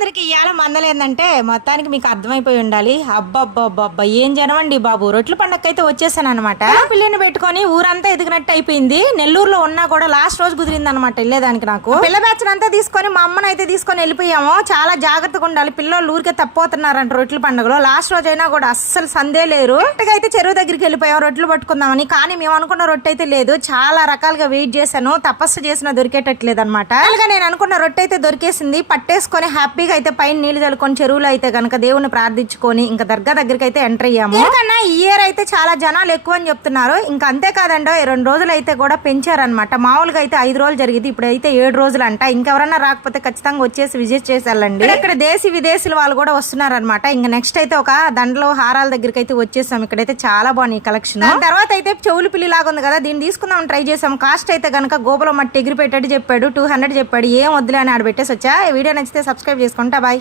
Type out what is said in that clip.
అందరికి ఇవాళ మందలేందంటే మొత్తానికి మీకు అర్థమైపోయి ఉండాలి. అబ్బబ్బబ్బబ్బా ఏం జనమండి బాబు? రొట్లు పండగ అయితే వచ్చేసాను అనమాట పిల్లని పెట్టుకొని ఊరంతా ఎదిగినట్టు అయిపోయింది. నెల్లూరులో ఉన్నా కూడా లాస్ట్ రోజు కుదిరింది అనమాట వెళ్ళేదానికి నాకు. పిల్ల బ్యాచ్ అంతా తీసుకొని మా అమ్మని అయితే తీసుకొని వెళ్ళిపోయాము. చాలా జాగ్రత్తగా ఉండాలి. పిల్లలు ఊరికే తప్పోతున్నారంట రొట్లు పండుగలో. లాస్ట్ రోజు అయినా కూడా అస్సలు సందే లేరు. అయితే చెరువు దగ్గరికి వెళ్ళిపోయాం రొట్లు పట్టుకుందామని. కానీ మేము అనుకున్న రొట్టె అయితే లేదు. చాలా రకాలుగా వెయిట్ చేశాను. తపస్సు చేసిన దొరికేటట్లేదు అనమాట నేను అనుకున్న రొట్టె అయితే దొరికేసింది. పట్టేసుకొని హ్యాపీగా అయితే పైన నీళ్ళు చల్లుకొని చెరువులో అయితే గనక దేవుని ప్రార్థించుకొని ఇంకా దర్గా దగ్గరికి అయితే ఎంటర్ అయ్యాము. ఎందుకన్నా ఈ ఇయర్ అయితే చాలా జనాలు ఎక్కువ అని చెప్తున్నారు. ఇంకా అంతేకాదండో ఈ రెండు రోజులు అయితే కూడా పెంచారనమాట మామూలుగా అయితే ఐదు రోజులు జరిగింది ఇప్పుడు అయితే ఏడు రోజులు అంట ఇంకెవరన్నా రాకపోతే ఖచ్చితంగా వచ్చేసి విజిట్ చేసి వెళ్ళండి ఇక్కడ దేశీ విదేశీల వాళ్ళు కూడా వస్తున్నారనమాట ఇంకా నెక్స్ట్ అయితే ఒక దండలో హారాల దగ్గరికి అయితే వచ్చేసాం ఇక్కడైతే చాలా బాగున్నాయి కలెక్షన్. తర్వాత అయితే చెవులు పిల్లి లాగా ఉంది కదా దీన్ని తీసుకుందాం ట్రై చేసాం కాస్ట్ అయితే గనక గోపురం మట్టి ఎగిరిపెట్టేట్టు చెప్పాడు టూ హండ్రెడ్ చెప్పాడు. ఏం వద్దులే అని ఆడ పెట్టేసి వచ్చా. ఈ వీడియో నచ్చితే సబ్స్క్రైబ్ చేసుకుంటా బాయ్.